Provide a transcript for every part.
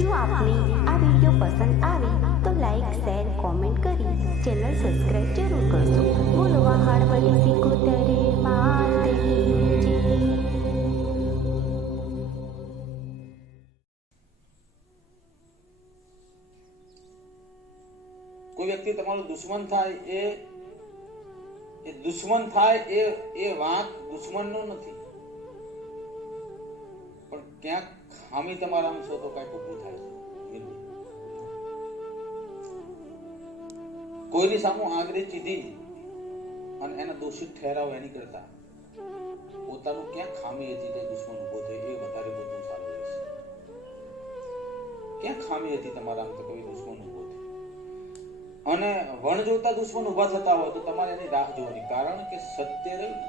જો આપને આ વિડીયો પસંદ આવે તો લાઈક શેર કોમેન્ટ કરી ચેનલ સબસ્ક્રાઈબ જરૂર કરજો. બોલો વહાણવટી સિકોતેરે માતની જય. કોઈ વ્યક્તિ તમારો દુશ્મન થાય એ દુશ્મન થાય એ વાંક દુશ્મનનો નથી, પણ ક્યાંક ખામી તમારામાં છો તો કાંઈક ઊભું થાય છે. કોઈની સામે આંગળી ચીધી અને એને દોષિત ઠેરાવો એની કરતા પોતાનું ક્યાં ખામી હતી તે દુશ્મન ઊભો થયો એ વધારે બધું સારું રહેશે. ક્યાં ખામી હતી તમારામાં તો કોઈ દુશ્મન ઊભો થયો અને વણ જોતા દુશ્મન ઉભા થતા હોય તો તમારે એની રાહ જોવાની, કારણ કે સત્ય રહ્યું ને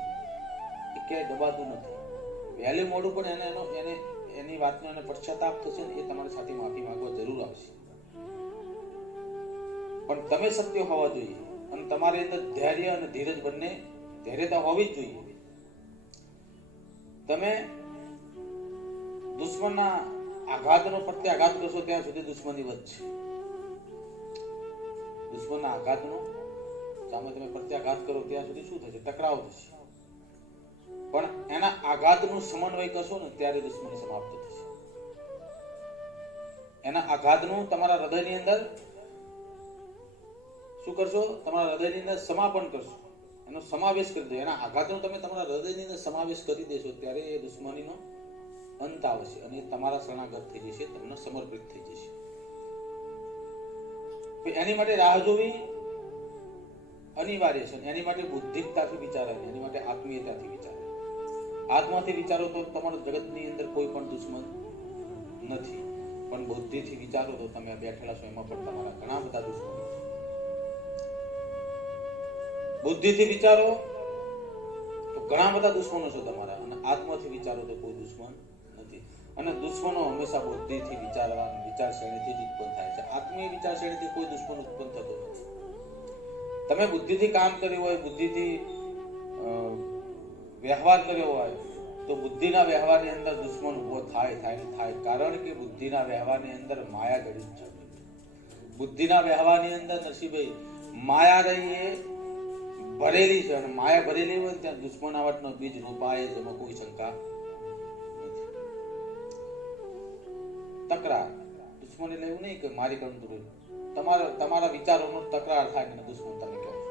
એ ક્યાંય દબાતું નથી. વહેલી મોડું પણ એને એની વાતનો એને પશ્ચાતાપ થશે ને એ તમારી સાથે માફી માંગવા જરૂર આવશે. પણ તમે સત્ય હોવા જોઈએ અને તમારી અંદર ધૈર્ય અને ધીરજ બંને ધૈર્યતા હોવી જ જોઈએ. તમે દુશ્મનના આઘાતનો પ્રત્યાઘાત કરશો ત્યાં સુધી દુશ્મની વધશે. દુશ્મનના આઘાતનો સામે તમે પ્રત્યાઘાત કરો ત્યાં સુધી શું થશે? ટકરાવ થશે. પણ એના આઘાતનું સમન્વય કરશો ને ત્યારે દુશ્મની સમાપ્ત થશે. એના આઘાતનું તમારા હૃદયની અંદર શું કરશો? તમારા હૃદયની અંદર સમાપન કરશો, એનો સમાવેશ કરી દો. એના આઘાતનો તમે તમારા હૃદયની અંદર સમાવેશ કરી દેશો ત્યારે એ દુશ્મનીનો અંત આવશે અને એ તમારા શરણાગત થઈ જશે, તમને સમર્પિત થઈ જશે. એની માટે રાહ જોવી અનિવાર્ય છે. એની માટે બુદ્ધિકતાથી વિચારવાની, એની માટે આત્મીયતાથી વિચારવાની. આત્માથી વિચારો તો તમારા જગતની અંદર કોઈ પણ દુશ્મન નથી, પણ બુદ્ધિથી વિચારો તો તમે બેઠેલા છો એમાં પણ તમારા ઘણા બધા દુશ્મનો છે. બુદ્ધિથી વિચારો તો ઘણા બધા દુશ્મનો છે તમારા, અને આત્માથી વિચારો તો કોઈ દુશ્મન નથી. અને દુશ્મનો હંમેશા બુદ્ધિથી વિચારવા વિચારસરણીથી જ ઉત્પન્ન થાય છે. આત્મીય વિચારસરણીથી કોઈ દુશ્મન ઉત્પન્ન થતો નથી. તમે બુદ્ધિથી કામ કર્યું હોય, બુદ્ધિથી વ્યવહાર કર્યો હોય તો બુદ્ધિના વ્યવહારની અંદર દુશ્મન ઉભો થાય. કારણ કે બુદ્ધિના વ્યવહારની અંદર માયા જડિત છે. બુદ્ધિના વ્યવહારની અંદર નરસિંહભાઈ માયા રહી એ ભરેલી છે, અને માયા ભરેલી હોય ત્યાં દુશ્મનાવટનો બીજ રોપાય, જેમાં કોઈ શંકા તકરાર. દુશ્મન એટલે એવું નહીં કે મારી કંટ્રોલ, તમારા વિચારોનો તકરાર થાય ને દુશ્મન તમે કહો છો.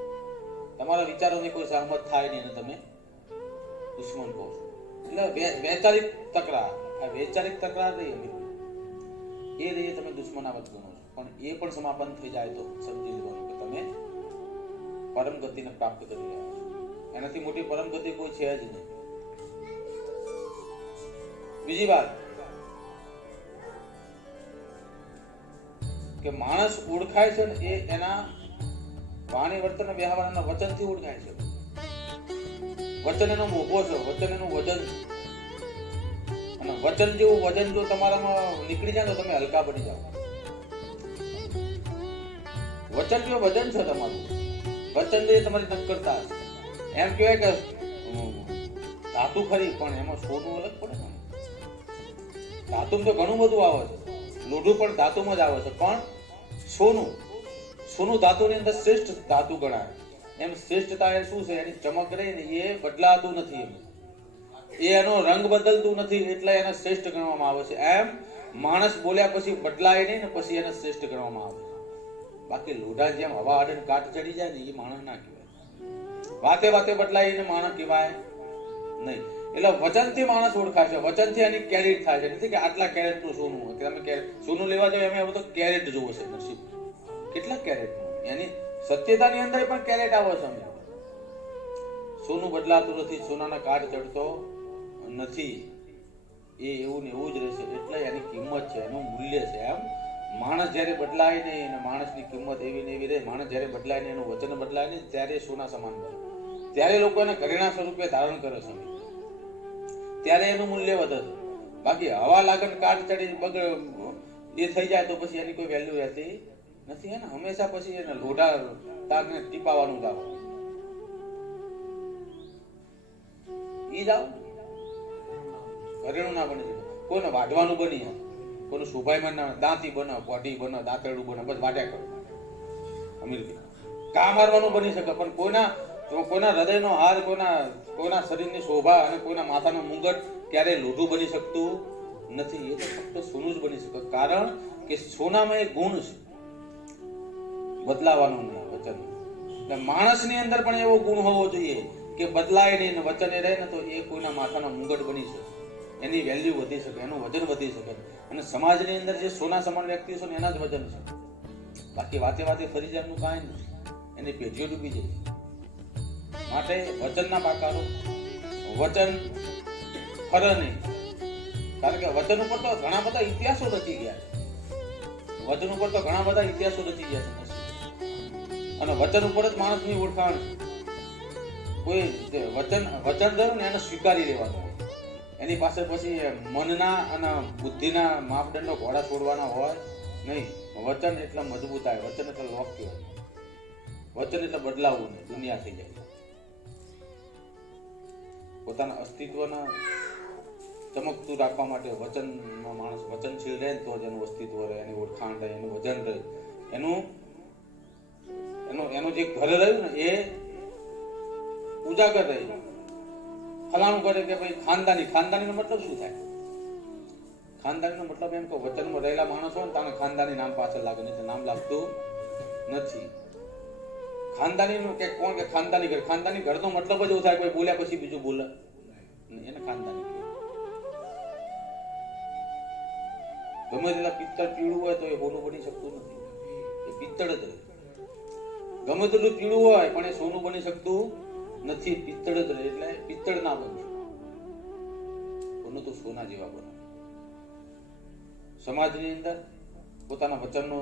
તમારા વિચારોની કોઈ સહમત થાય નહીં અને તમે દુશ્મન કહો છો. એટલે વૈચારિક તકરાર, આ વૈચારિક તકરાર રહી એ રહી તમે દુશ્મનાવટ ગણો છો. પણ એ પણ સમાપન થઈ જાય તો સમજી લેવાનું કે તમે પરમ ગતિને પ્રાપ્ત કરી રહ્યા છો. એનાથી મોટી પરમ ગતિ કોઈ છે જ નહીં. બીજી વાત કે માણસ ઓળખાય છે ને એ એના વાણી વર્તન વ્યવહારના વચનથી ઓળખાય છે. વચન એનો મોભો છે, વચન એનું વજન છે. અને વચન જેવું વજન જો તમારામાં નીકળી જાય તો તમે હલકા બની જાઓ. વચન જેવું વજન છે તમારું, વચન જે તમારી નક્કરતા છે. એમ કહેવાય કે ધાતુ ખરી પણ એમાં સોનું અલગ પડે ને. ધાતુમાં તો ઘણું બધું આવે છે, લોઢું પણ ધાતુમાં જ આવે છે, પણ સોનું ધાતુની અંદર શ્રેષ્ઠ ધાતુ ગણાય. એમ શ્રેષ્ઠતા એ શું છે? એની ચમક રહી ને એ બદલાતું નથી, એનો રંગ બદલતું નથી, એટલે એને શ્રેષ્ઠ ગણવામાં આવે છે. એમ માણસ બોલ્યા પછી બદલાય નહીં ને પછી એને શ્રેષ્ઠ ગણવામાં આવે. બાકી લોઢા જેમ હવા આડે કાટ ચડી જાય ને એ માણસ ના કહેવાય. વાતે વાતે બદલાય એને માણસ કહેવાય નહીં. એટલે વચનથી માણસ ઓળખાય છે, વચનથી એની કેરેટ થાય છે. નથી કે આટલા કેરેટનું સોનું હોય, તમે સોનું લેવા જાવ એમ તો કેરેટ જોવો છે. નસીબ કેટલા કેરેટનું, એની સત્યતાની અંદર પણ કેરેટ આવે છે. સોનું બદલાતું નથી, સોનાના કાટ ચડતો નથી, એ એવું ને એવું જ રહેશે. એટલે એની કિંમત છે, એનું મૂલ્ય છે. એમ માણસ જ્યારે બદલાય નહીં અને માણસની કિંમત એવી ને એવી રહે, માણસ જ્યારે બદલાય નહીં, એનું વચન બદલાય નહીં, ત્યારે સોના સમાન બને. ત્યારે લોકો એને ઘરેણા સ્વરૂપે ધારણ કરે છે, ત્યારે એનું મૂલ્ય વધે છે. બાકી હવા લાગન કાટ ચડી એ થઈ જાય તો પછી એની કોઈ વેલ્યુ રહેતી નથી. એને હંમેશા પછી એને લોઢા તારને ટીપાવાનું જ આવે. ઈ જ આવ ઘરેણું ના બની જાય, કોઈને વાઢવાનું બની જાય. કોઈનું શોભાયમાન ના દાંતી બનાવ, કોઢી બનાવ, દાંતરડું બનાવ, બસ વાટ્યા કરો. અમીરભાઈ કા મારવાનું બની શકે, પણ કોઈના હૃદયનો હાર, કોઈના શરીરની શોભા અને કોઈના માથાનો મુંગટ ક્યારે લોઢું બની શકતું નથી. એ તો ફક્ત સોનું જ બની શકે, કારણ કે સોનામાં એક ગુણ છે, બદલાવાનું નહીં વચન. એટલે માણસની અંદર પણ એવો ગુણ હોવો જોઈએ કે બદલાય નહીં ને વચન એ રહે ને તો એ કોઈના માથાનો મુંગટ બની શકે, એની વેલ્યુ વધી શકે, એનું વજન વધી શકે. અને સમાજની અંદર જે સોના સમાન વ્યક્તિઓ છે ને એના જ વજન છે. બાકી વાતે વાતે ફરી જાય એનું કાંઈ નહીં, એની પેઢીઓ ડૂબી જાય. માટે વચનના પાકારો, વચન ફરે નહીં. કારણ કે વચન ઉપર તો ઘણા બધા ઇતિહાસો રચી ગયા છે. વચન ઉપર તો ઘણા બધા ઇતિહાસો રચી ગયા છે અને વચન ઉપર જ માણસની ઓળખાણ છે. કોઈ વચન થયું ને એને સ્વીકારી લેવાનું, એની પાસે પછી મનના અને બુદ્ધિના માપદંડો ઘોડા છોડવાના હોય નહીં. વચન એટલે મજબૂતાય, વચન એટલે લોક કહેવાય, વચન એટલે બદલાવું નહીં, દુનિયા થઈ જાય. પોતાના અસ્તિત્વના ચમકતું રાખવા માટે વચનમાં માણસ વચનશીલ રહે તો જ એનું અસ્તિત્વ રહે, એની ઓળખાણ રહે, એનું વજન રહે, એનું જે ઘર રહ્યું ને એ ઉજાગર રહે. ફલાણું કરે કે ભાઈ ખાનદાનીનો મતલબ શું થાય? ખાનદાનીનો મતલબ એમ કે વચનમાં રહેલા માણસ હોય ને તાને ખાનદાની નામ પાછળ લાગે, નહીં નામ લાગતું નથી. ખાનદાનીનું કે કોણ કે ખાનદાની ઘરનો મતલબ જ એવું થાય કોઈ બોલ્યા પછી બીજું બોલે, એને ખાનદાની કહે. ગમે તેટલા પિત્તળ પીળું હોય તો એ સોનું બની શકતું નથી, એ પિત્તળ જ રહે. ગમે તેટલું પીળું હોય પણ એ સોનું બની શકતું નથી, પિત્તળ જ રહે. એટલે પિત્તળ ના બનશે, સોનું તો સોના જેવા બને. સમાજની અંદર પોતાના વચનનો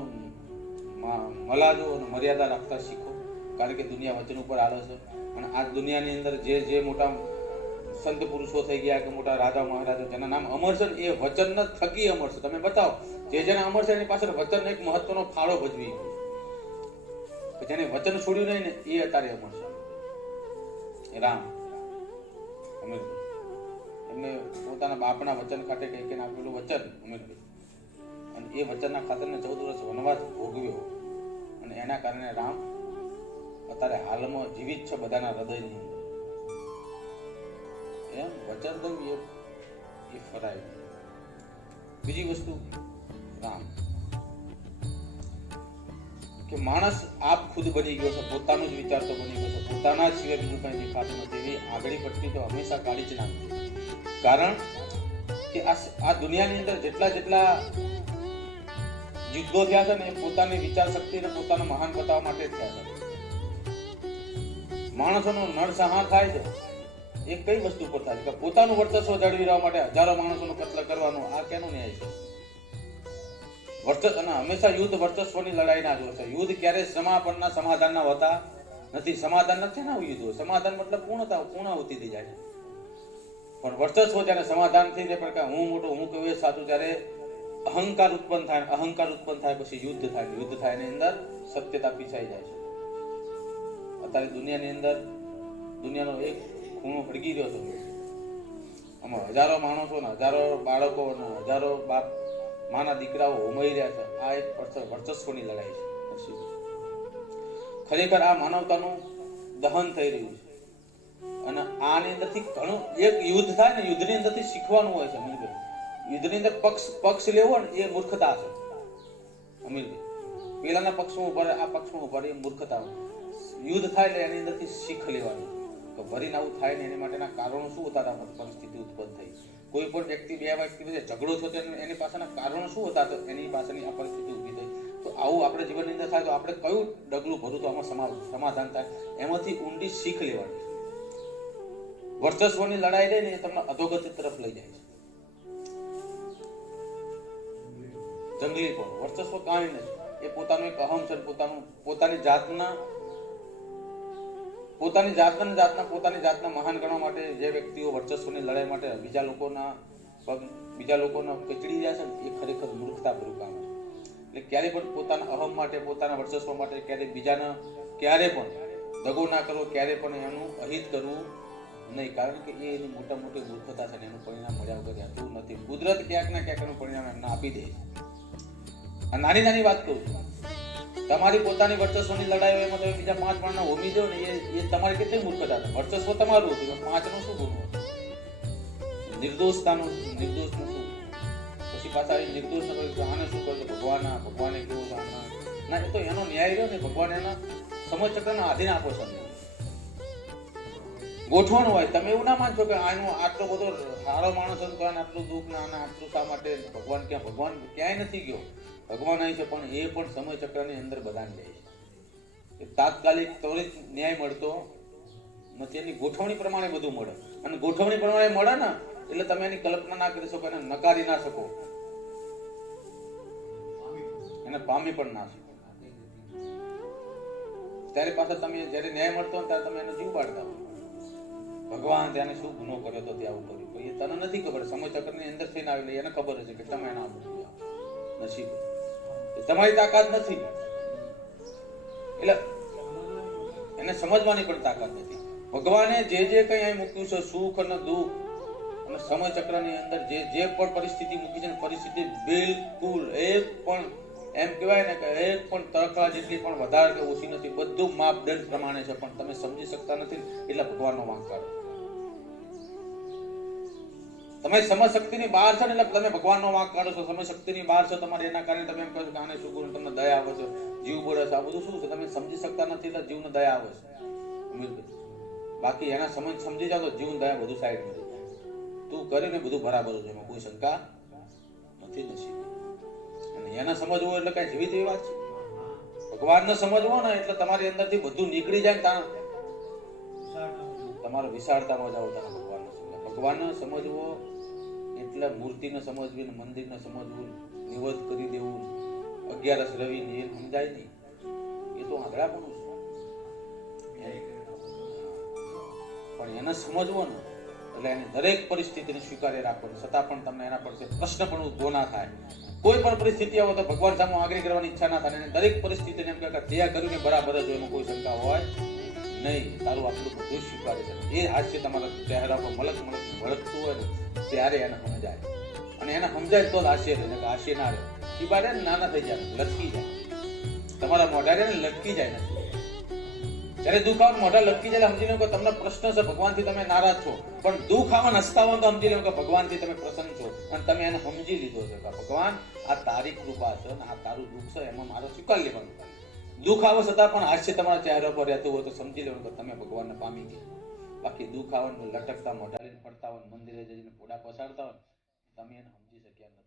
મલાજો અને મર્યાદા રાખતા શીખો, કારણ કે દુનિયા વચન ઉપર હાલે છે. અને આ દુનિયાની અંદર જે મોટા સંત પુરુષો થઈ ગયા કે મોટા રાજા મહારાજા જેના નામ અમર છે એ વચન થકી અમર છે. તમે બતાવો જેના અમર છે એની પાછળ વચન એક મહત્વનો ફાળો ભજવી ગયો, જેને વચન છોડ્યું નહીં ને એ અત્યારે અમર છે. રામ અમીરભાઈ એમને પોતાના બાપના વચન ખાતે કઈ આપેલું વચન અમીરભાઈ, અને એ વચનના ખાતરને 14 વર્ષ વનવાસ ભોગવ્યો અને એના કારણે રામ અત્યારે હાલમાં જીવિત છે બધાના હૃદયની અંદર. એમ વચન થયું એ ફરાય. બીજી વસ્તુ રામ કે માણસ આપ ખુદ બની ગયો છે, પોતાનું જ વિચારતો બની ગયો છે, પોતાના જ સિવાય બીજું કઈ દેખાતું નથી. એવી આગળી પટ્ટી તો હંમેશા કાઢી જ નાખવી, કારણ કે આ દુનિયાની અંદર જેટલા યુદ્ધો થયા છે ને એ પોતાની વિચાર શક્તિ અને પોતાનો મહાન બતાવવા માટે જ થયા છે. માણસોનો નરસંહાર થાય છે એ કઈ વસ્તુ પર થાય છે? પોતાનું વર્ચસ્વ જાળવી રહેવા માટે હજારો માણસોનો કત્લ કરવાનો, આ કેનો ન્યાય છે? વર્ચસ્વ અને હંમેશા યુદ્ધ વર્ચસ્વની લડાઈના જ હોય છે. યુદ્ધ ક્યારે સમાપનના સમાધાનના હોતા નથી. સમાધાન નથી ના યુદ્ધ, સમાધાન મતલબ પૂર્ણાહુતિ થઈ જાય છે. પણ વર્ચસ્વ જ્યારે સમાધાન થઈ જાય, પણ હું મોટો હું કહું એ સાચું, ત્યારે અહંકાર ઉત્પન્ન થાય, પછી યુદ્ધ થાય એની અંદર સત્યતા પીછાઈ જાય છે. અત્યારે દુનિયાનો એક ખૂણો હળગી રહ્યો છે. આમાં હજારો માણસો ને હજારો બાળકો ને હજારો બાપ માના દીકરાઓ હોમાઈ રહ્યા છે. આ એક વર્ચસ્વની લડાઈ છે. ખરેખર આ માનવતાનું દહન થઈ રહ્યું છે. અને આની અંદરથી ઘણું એક યુદ્ધ થાય ને, યુદ્ધની અંદરથી શીખવાનું હોય છે. યુદ્ધની અંદર પક્ષ લેવો ને એ મૂર્ખતા છે. અમીરભાઈ પેલાના પક્ષમાં ઉભા આ પક્ષમાં ઉભા એ મૂર્ખતા. યુદ્ધ થાય એટલે એની અંદરથી શીખ લેવાની તો ભરીને આવું થાય ને એની માટેના કારણો શું હતા, પરિસ્થિતિ ઉત્પન્ન થઈ. કોઈ પણ વ્યક્તિ બે વ્યક્તિ વચ્ચે ઝઘડો થયો એની પાસેના કારણો શું હતા, તો એની પાસેની આ પરિસ્થિતિ ઊભી થઈ. તો આવું આપણે જીવનની અંદર થાય તો આપણે કયું ડગલું ભરું તો આમાં સમાધાન થાય, એમાંથી ઊંડી શીખ લેવાની. વર્ચસ્વની લડાઈ રહી ને એ તમને અધોગતિ તરફ લઈ જાય છે. જંગલી પણ વર્ચસ્વ કાંઈ નથી, એ પોતાનું એક અહમ છે. પોતાની જાતના મહાન ગણવા માટે જે વ્યક્તિઓ વર્ચસ્વની લડાઈ માટે બીજા લોકોના કચડી જાય છે ને એ ખરેખર મૂર્ખતા ભર્યું કામ છે. એટલે ક્યારે પણ પોતાના અહમ માટે, પોતાના વર્ચસ્વ માટે ક્યારે પણ દગો ના કરવો, ક્યારે પણ એનું અહિત કરવું નહીં, કારણ કે એની મોટા મોટી મૂર્ખતા છે ને એનું પરિણામ મળ્યા વગર રહેતું નથી. કુદરત ક્યાંક ના ક્યાંક એનું પરિણામ એમને આપી દે છે. આ નાની નાની વાત કહું છું. તમારી પોતાની વર્ચસ્વની લડાઈઓ એમાં તમે બીજા 5 માણસને હોમી દો ને એ તમારી કેટલી મૂર્ખતા છે. વર્ચસ્વ તમારું હતું, 5 નું શું ગુનો? નિર્દોષતાનું નિર્દોષનું શું? પછી પાછા એ નિર્દોષ ન કરે આને શું કરજો ભગવાને કેવું છે ના, એ તો એનો ન્યાય રહ્યો ને. ભગવાન એના સમયચક્રના આધીન આપો છો. ગોઠવણ હોય. તમે એવું ના માનશો કે આનો આટલો બધો સારો માણસ હતો આને આટલું દુઃખ ના આને આટલું શા માટે? ભગવાન ક્યાંય નથી ગયો. ભગવાન અહીં છે, પણ એ પણ સમયચક્રની અંદર બધાને જાય છે. તાત્કાલિક ત્વરિત ન્યાય મળતો નથી. એની ગોઠવણી પ્રમાણે બધું મળે, અને ગોઠવણી પ્રમાણે મળે ને એટલે તમે એની કલ્પના ના કરી શકો, એને નકારી ના શકો, એને પામી પણ ના શકો. ત્યારે પાછા તમે જયારે ન્યાય મળતો હોય ત્યારે તમે એનો જીવ બાળતા હોય. ભગવાન ત્યાં શું ગુનો કર્યો તો ત્યાં આવું કર્યું, એ તને નથી ખબર. સમયચક્રની અંદર થઈને આવેલી એને ખબર હશે કે તમે એના નસીબ તમારી તાકાત નથી, એટલે એને સમજવાની પણ તાકાત નથી. ભગવાને જે કઈ અહીં મૂક્યું છે, સુખ અને દુઃખ અને સમયચક્રની અંદર જે પણ પરિસ્થિતિ મૂકી છે, પરિસ્થિતિ બિલકુલ એક પણ એમ કહેવાય ને કે એક પણ તરખા જેટલી પણ વધારે કે ઓછી નથી. બધું માપદંડ પ્રમાણે છે, પણ તમે સમજી શકતા નથી એટલે ભગવાનનો વાંક કાઢો. તમે સમજ શક્તિની બહાર છો ને એટલે તમે ભગવાનનો વાંક કાઢો છો. સમજ શક્તિની બહાર છો તમારે, એના કારણે તમે એમ કહો છો કે આને શું ગુણ, તમને દયા આવે છે, જીવ બોલે છે. આ બધું શું છે? તમે સમજી શકતા નથી એટલે જીવને દયા આવે છે. બાકી એના સમજી જાવ તો જીવન દયા બધું સાઈડ માં જાય. તું કરીને બધું બરાબર છે, એમાં કોઈ શંકા નથી. અને એને સમજવું એટલે કઈ જેવી તેવી વાત છે. ભગવાનને સમજવો ને એટલે તમારી અંદરથી બધું નીકળી જાય. ત્યાં તમારો વિશાળતામાં જાઓ. તમે ભગવાનને સમજવો એટલે મૂર્તિને સમજવી, મંદિરને સમજવું, નિવેદ કરી દેવું, 11 રવિ એ સમજાય નહીં. એ તો આંધળાપણું છે. પણ એને સમજવો ને એટલે એની દરેક પરિસ્થિતિને સ્વીકારી રાખવાની, છતાં પણ તમને એના પર પ્રશ્ન પણ ઉભો ના થાય. કોઈ પણ પરિસ્થિતિ આવે તો ભગવાન સામે આગ્રહ કરવાની ઈચ્છા ના થાય. દરેક પરિસ્થિતિને એમ કે જે કર્યું ને બરાબર જ હોય, એમાં કોઈ શંકા હોય નહીં. તારું આટલું બધું સ્વીકારે છે. એ હાસ્ય તમારા ચહેરા પર વળગતું હોય ને ત્યારે એને સમજાય, અને એને સમજાય તો જ હાસ્ય રહે. કે હાસ્ય ના રહે એ બારે નાના થઈ જાય, લટકી જાય. તમારા મોઢા ને લટકી જાય ને જયારે દુઃખ આવે મોઢા લટકી જાય સમજી લો કે તમને પ્રશ્ન છે, ભગવાનથી તમે નારાજ છો. પણ દુઃખ આવે હસતા હોય તો સમજી લો કે ભગવાનથી તમે પ્રસન્ન છો, અને તમે એને સમજી લીધો છે કે ભગવાન આ તારી કૃપા છે અને આ તારું દુઃખ છે, એમાં મારો સ્વીકાર લેવાનું. દુઃખ આવે છતાં પણ હાસ્ય તમારા ચહેરા પર રહેતું હોય તો સમજી લેવાનું કે તમે ભગવાનને પામી ગયા. બાકી દુઃખ આવે લટકતા મોઢા લઈને ફરતા હોય, મંદિરે જઈને ઘોડા પસાડતા હોય, તમે એને સમજી શક્યા નથી.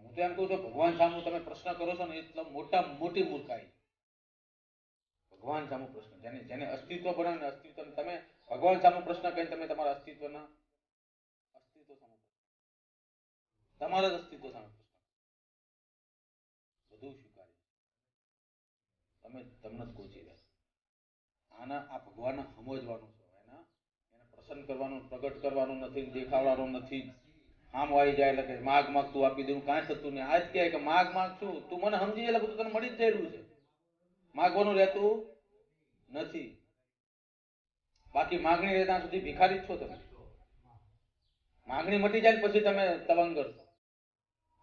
હું તો એમ કહું છું ભગવાન સામે તમે પ્રશ્ન કરો છો ને એટલે મોટી મૂર્ખાઈ. ભગવાન સામે પ્રશ્ન, જેને અસ્તિત્વ બનાવે ને અસ્તિત્વ, તમે ભગવાન સામે પ્રશ્ન કરીને તમે તમારા અસ્તિત્વના અસ્તિત્વ સામે તમારા જ અસ્તિત્વ સામે પ્રશ્ન બધું સ્વીકારી તમને જ કોચી રહ્યા. આ ભગવાનને સમજવાનું છે. એને પ્રસન્ન કરવાનું, પ્રગટ કરવાનું નથી, દેખાડવાનું નથી. આમ આવી જાય એટલે કે માગ તું આપી દઉં, કાંઈ થતું નહીં. આજ કહે કે માગ તું મને સમજી એટલે બધું તને મળી જ થયેલું છે. માગવાનું રહેતું નથી. બાકી માગણી રહે ત્યાં સુધી ભિખારી જ છો તમે. માગણી મટી જાય પછી તમે તવંગર છો.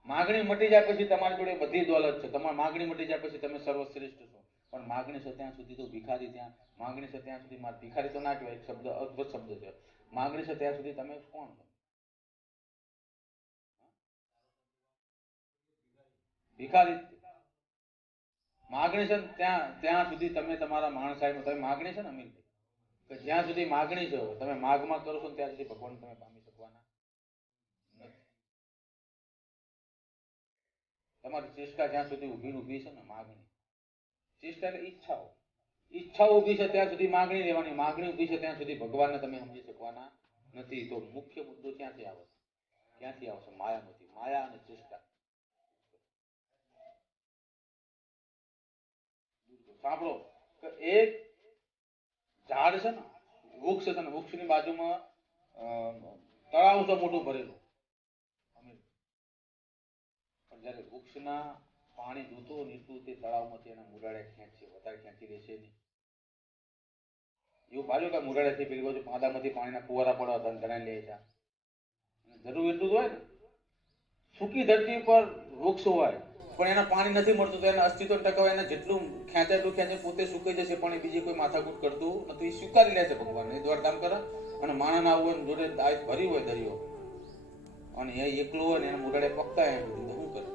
માગણી મટી જાય પછી તમારી જોડે બધી દોલત છે. તમારી માગણી મટી જાય પછી તમે સર્વશ્રેષ્ઠ છો. પણ માગણી છે ત્યાં સુધી તો ભિખારી. ત્યાં માગણી છે ત્યાં સુધી ભિખારી તો ના કહેવાય, એક શબ્દ અદ્ભુત શબ્દ છે. માગણી છે ત્યાં સુધી તમે કોણ છો? ભિખારી. માગણી છે ત્યાં સુધી તમે તમારા માણસાઈમાં તમે માગણી છે ને અમીરભાઈ, કે જ્યાં સુધી માગણી છે તમે માગમાં કરો છો ત્યાં સુધી ભગવાન તમે પામી શકવાના નથી. તમારી ચેષ્ટા જ્યાં સુધી ઊભી છે ને માગણી, ચેષ્ટા એટલે ઈચ્છાઓ ઊભી છે ત્યાં સુધી માગણી લેવાની. માગણી ઊભી છે ત્યાં સુધી ભગવાનને તમે સમજી શકવાના નથી. તો મુખ્ય મુદ્દો ક્યાંથી આવશે? માયામાંથી. માયા અને ચેષ્ટા. સાંભળો કે એક ઝાડ છે ને, વૃક્ષ છે ને, વૃક્ષની બાજુમાં તળાવ છે મોટું ભરેલું. પણ જયારે વૃક્ષના પાણી જોતો હોય ને એટલું તે તળાવમાંથી એના મુરાડે ખેંચશે, વધારે ખેંચી લેશે નહીં. એવું બાજુ કે મુરાડેથી પેલી બાજુ પાંદામાંથી પાણીના ફુવારા પડવા ધરાઈ લે છે. જરૂર એટલું જ હોય ને. સૂકી ધરતી પર વૃક્ષ હોય પણ એને પાણી નથી મળતું તો એને અસ્તિત્વ ટકાવે, એને જેટલું ખેંચે એટલું ખેંચે પોતે સુકાઈ જશે, પણ એ બીજી કોઈ માથાકૂટ કરતું નથી, એ સ્વીકારી લે છે ભગવાન. એ દ્વાર કામ કરે અને માણસ ના હોય જોડે ભરી હોય દરિયો અને એ એકલો હોય ને એને મોઢાડે પકતા એમ શું કરે?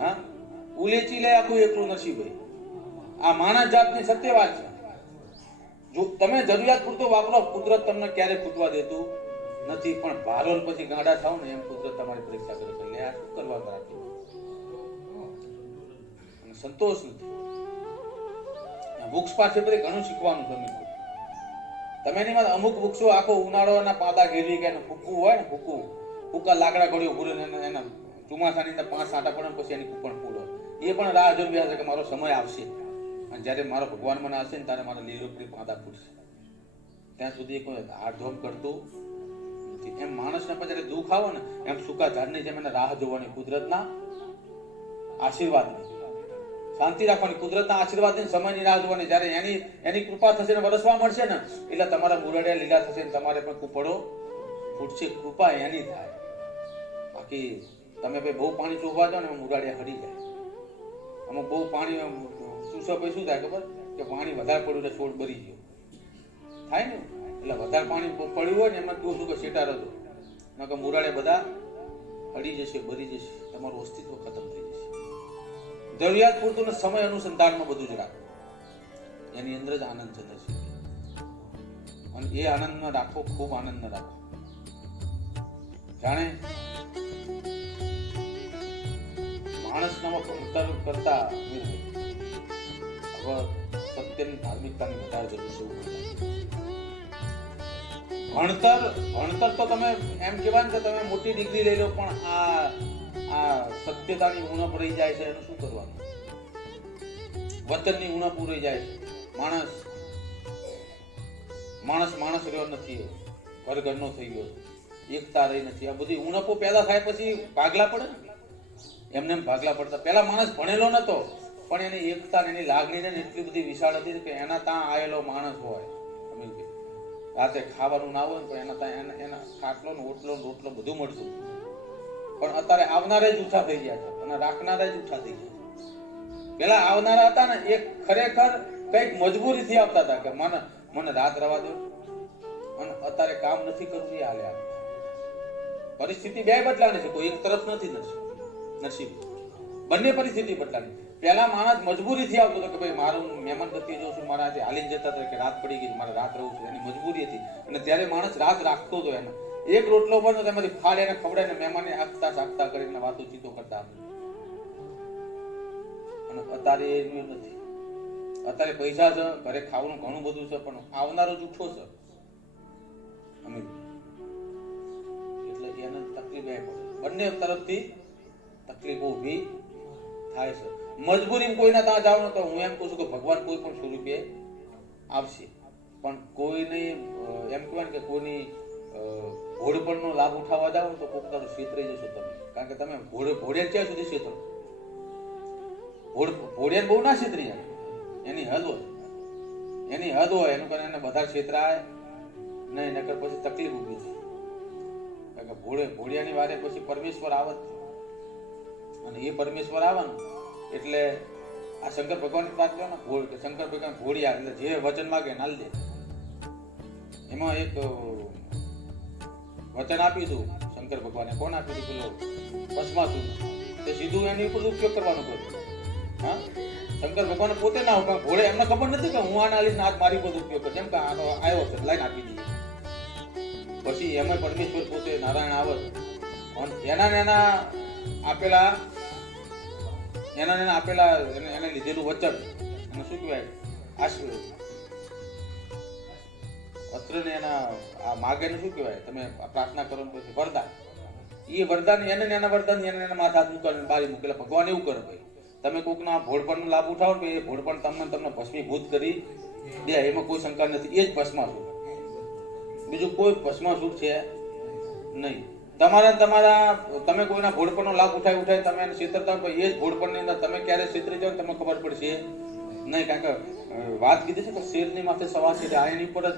હા, ઉલેચી લે આખું એકલું નસીબ. આ માણસ જાતની સત્ય વાત છે. જો તમે જરૂરિયાત પૂરતો વાપરો, કુદરત તમને ક્યારે ખૂટવા દેતું નથી, પણ ભારોલ પછી ગાડા થાવ ને એમ કુદરત તમારી પરીક્ષા કરે છે. એટલે આ શું કરવા રાખે? સંતોષ નથી. વૃક્ષ પાસે બધી ઘણું શીખવાનું તમે એની માં અમુક વૃક્ષો આખો ઉનાળોના પાદા ઘેરવી કે ફૂકવું હોય ને, ફૂકા લાકડા ગળ્યો ભૂલે એના ચોમાસાની અંદર 5 સાંટા પડે પછી એની કુપણ ફૂલ હોય. એ પણ રાહ જોઈ રહ્યા છે કે મારો સમય આવશે અને જ્યારે મારો ભગવાન મને આવશે ને ત્યારે મારા લીલોપડી પાદા ફૂટશે. ત્યાં સુધી કોઈ હાડધોમ કરતું નથી. એમ માણસને પણ જયારે દુઃખ આવે ને એમ સૂકા ઝાડની જેમ એને રાહ જોવાની, કુદરતના આશીર્વાદની શાંતિ રાખવાની, કુદરતના આશીર્વાદની સમયની રાહ જોવાની. જ્યારે એની કૃપા થશે ને વરસવા મળશે ને એટલે તમારા મુરડિયા લીલા થશે ને તમારે પણ કુપડો ફૂટશે. કૃપા એની થાય. બાકી તમે ભાઈ બહુ પાણી ચોવા જાઓ ને મુરડિયા હરી જાય. અમુક બહુ પાણી ચૂસો પછી શું થાય ખબર? કે પાણી વધારે પડ્યું એટલે છોડ બરી ગયો થાય ને. એટલે વધારે પાણી પડ્યું હોય ને એમાં કેવું શું કે શેટાર હતો કે મુરડિયા બધા હળી જશે, બરી જશે, તમારું અસ્તિત્વ ખતમ થઈ જશે. જરૂરિયાત પૂરતું સમય અનુસંધાનમાં બધું જ રાખો, એની અંદર જ આનંદ છે. અને એ આનંદમાં રાખો, ખૂબ આનંદ રાખો. જાણે માણસનામાં ભણતર કરતા હવે સત્યની ધાર્મિકતાની વધારે જરૂર છે. ભણતર તો તમે એમ કહેવાય ને કે તમે મોટી ડિગ્રી લઈ લો પણ આ સત્યતાની ઉણપ રહી જાય છે. એનું શું કરવાનું? વચનની ઉણપ રહી જાય છે. માણસ રહ્યો નથી, ઘરનો થઈ ગયો, એકતા રહી નથી. આ બધી ઉણપો પેદા થાય પછી ભાગલા પડે ને. એમને ભાગલા પડતા પહેલા માણસ ભણેલો નતો પણ એની એકતા એની લાગણી ને એટલી બધી વિશાળ હતી કે એના ત્યાં આવેલો માણસ હોય, રાતે ખાવાનું ના હોય પણ એના ત્યાં એના ખાટલો ને ઓટલો રોટલો બધું મળતું. પણ અત્યારે આવનારા જ ઉઠા થઈ ગયા છે અને રાખનારા જ ઉઠા થઈ ગયા છે. પેલા આવનારા હતા ને એ ખરેખર કઈક મજબૂરીથી આવતા હતા કે મને રાત રવા દો, અને અત્યારે કામ નથી કરવું એ હાલે. પરિસ્થિતિ બે બદલાની છે, કોઈ એક તરફ નથી નસીબ, બંને પરિસ્થિતિ બદલાની. પેલા માણસ મજબૂરીથી આવતો હતો કે ભાઈ મારું મહેમાન ગતિ જોઉં છું, મારા હાથે હાલીને જતા હતા કે રાત પડી ગઈ મારે રાત રહું છું, એની મજબૂરી હતી. અને ત્યારે માણસ રાત રાખતો હતો. એનો એક રોટલો બનતો તેમાંથી ફાળે એને ખવડાવીને મહેમાનને આગતા સાગતા કરીને વાતો ચીતો કરતા. અને અત્યારે એ નથી. અત્યારે પૈસા છે, ઘરે ખાવાનું ઘણું બધું છે, પણ આવનારો જૂઠો છે. એટલે એને તકલીફ એ પડે, બંને તરફથી તકલીફો ઊભી થાય છે. મજબૂરી કોઈના ત્યાં જાવ તો હું એમ કહું છું કે ભગવાન કોઈ પણ સ્વરૂપે આવશે, પણ કોઈને એમ કહેવાય કે કોઈની ઘોડપણનો લાભ ઉઠાવવા જાવ તો કોક તારું છેતરાઈ જશો તમે. કારણ કે તમે ઘોડિયા ક્યાં સુધી છેતરો? ઘોડિયા બહુ ના છેતરી જાય, એની હદ હોય, એની હદ હોય. એનું કારણે એને બધા છેતરાય નહીં, નકર પછી તકલીફ ઊભી થાય. કારણ કે ઘોડિયાની વારે પછી પરમેશ્વર આવત, અને એ પરમેશ્વર આવવાનું એટલે આ શંકર ભગવાનની વાત કરો ને, કે શંકર ભગવાન ઘોડિયા એટલે જે વચન માગે નાલ દે. એમાં એક વચન આપી દઉં શંકર ભગવાને. કોણ આપી દઉં? પેલો ભસ્માસુર. તે સીધું એની ઉપર ઉપયોગ કરવાનો કર્યો. હા, શંકર ભગવાન પોતે ના હોય, ઘોડે એમને ખબર નથી કે હું આના લઈને આજ મારી બધું ઉપયોગ કરું, જેમ કે આનો આવ્યો છે લાઈન આપી દઈએ. પછી એમાં પરમેશ્વર પોતે નારાયણ આવત એના આપેલા એને લીધેલું વચન અને શું કહેવાય અસ્ત્ર ને એના આ માગે ને શું કહેવાય, તમે પ્રાર્થના કરો પછી વરદાન. એ વરદાન એના વરદાન એના માથા હાથ મૂકે બારી મૂકેલા. ભગવાન એવું કરે ભાઈ, તમે કોકના ભોળપણનો લાભ ઉઠાવો ને એ ભોળપણ તમને ભસ્મીભૂત કરી દે, એમાં કોઈ શંકા નથી. એ જ ભસ્માસુર, બીજું કોઈ ભસ્માસુર છે નહીં. તમે કોઈના ભોળપણનો લાભ ઉઠાવી તમે એને છેતરતા હોય તો એ જ ભોળપણની અંદર તમે ક્યારે છેતરી જાવ તમને ખબર પડશે નહીં. કારણ કે વાત કીધી છે કે શેરની માથે સવાર છે આ એની ઉપર જ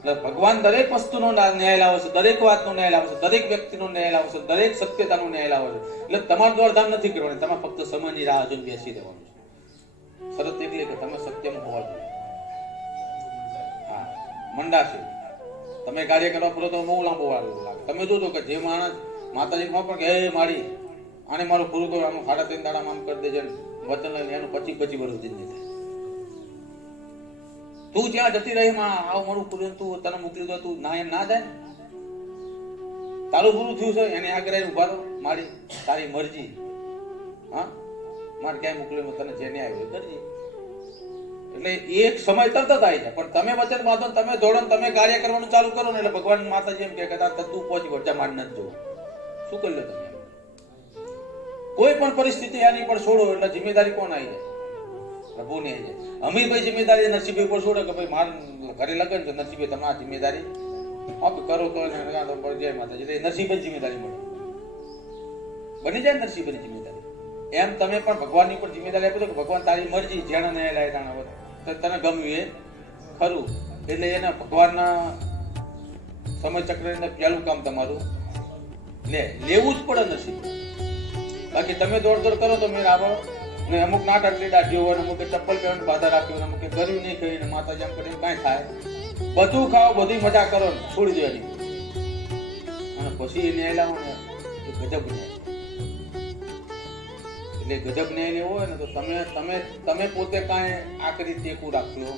એટલે ભગવાન દરેક વસ્તુનો ન્યાય લાવે છે, દરેક વાતનો ન્યાય લાવે છે, દરેક વ્યક્તિનો ન્યાય લાવે છે, દરેક સત્યતાનો ન્યાય લાવે છે. એટલે તમારે દોડધામ નથી કરવાની, તમારે ફક્ત સમયની રાહ જોઈને બેસી રહેવાનું છે. શરત એટલી કે તમે સત્યમાં હોવા જોઈએ. હા, મંડાશે તમે કાર્ય કરવા પૂરો તો બહુ લાંબો વાર લાગે. તમે જોજો કે જે માણસ માતાજી માં પણ કે હે મારી આને મારું પૂરું કરો, આમ 3.5 દાડામાં આમ કરી દેજે વચન લઈને, એનું 25 વર્ષ જિંદગી થાય. તું જ્યાં જતી રહી માં આવ મારું પૂરું, તું તને મોકલી દો, તું ના એમ ના જાય. તારું પૂરું થયું છે એને આગળ આવીને ઉભા રહો, મારી તારી મરજી, હા મારે ક્યાંય મોકલ્યું તને જેને આવ્યું કરજે. એટલે એક સમય તરત જ આવી જાય. પણ તમે વચન બાંધો, તમે દોડો, તમે કાર્ય કરવાનું ચાલુ કરો ને એટલે ભગવાન માતાજી એમ કે તું પહોંચી વળજા, માર નથી જોવું. શું કરી લો તમે? કોઈ પણ પરિસ્થિતિ આની પર છોડો એટલે જિમ્મેદારી કોણ આવી જાય? પ્રભુની આવી જાય. અમીરભાઈ જિમ્મેદારી નસીબે ઉપર છોડો કે ભાઈ માર ઘરે લગન છે, નસીબે તમારી જિમ્મેદારી આપ કરો તો જય માતાજી, એટલે નસીબે જિમ્મેદારી મળે, બની જાય નસીબની જિમ્મેદારી. એમ તમે પણ ભગવાનની પર જિમ્મેદારી આપો કે ભગવાન તારી મરજી, જેને ન્યાય લાય તાણા હોય તને ગમ્યું એ ખરું. એટલે એને ભગવાનના સમય ચક્રને પહેલું કામ તમારું લેવું જ પડે નસીબ. બાકી તમે દોડ કરો તો મેં આવો ને અમુક નાટકલી દાઢીઓ હોય, અમુક ચપ્પલ પહેરવાની બાધા રાખી હોય, અમુક કર્યું નહીં કરીને માતાજી એમ કરીને કાંઈ થાય. બધું ખાઓ, બધી મજા કરો ને છોડી દેવાની, અને પછી એ ન્યાય લાવો ને એ ગજબ ન્યાય. એટલે ગજબ ન્યાય લેવો હોય ને તો તમે પોતે કાંઈ આકરી ટેકું રાખશો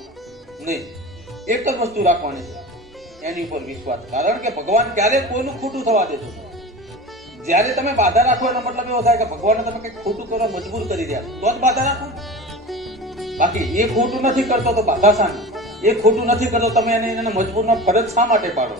નહીં. એક જ વસ્તુ રાખવાની છે, એની ઉપર વિશ્વાસ. કારણ કે ભગવાન ક્યારેય કોઈનું ખોટું થવા દેતું નથી. જ્યારે તમે બાધા રાખો એનો મતલબ એવો થાય કે ભગવાનને તમે કંઈક ખોટું કરવા મજબૂર કરી રહ્યા તો જ બાધા રાખો. બાકી એ ખોટું નથી કરતો તો બાધા શાની? એ ખોટું નથી કરતો તમે એને મજબૂરનો ફરજ શા માટે પાડો?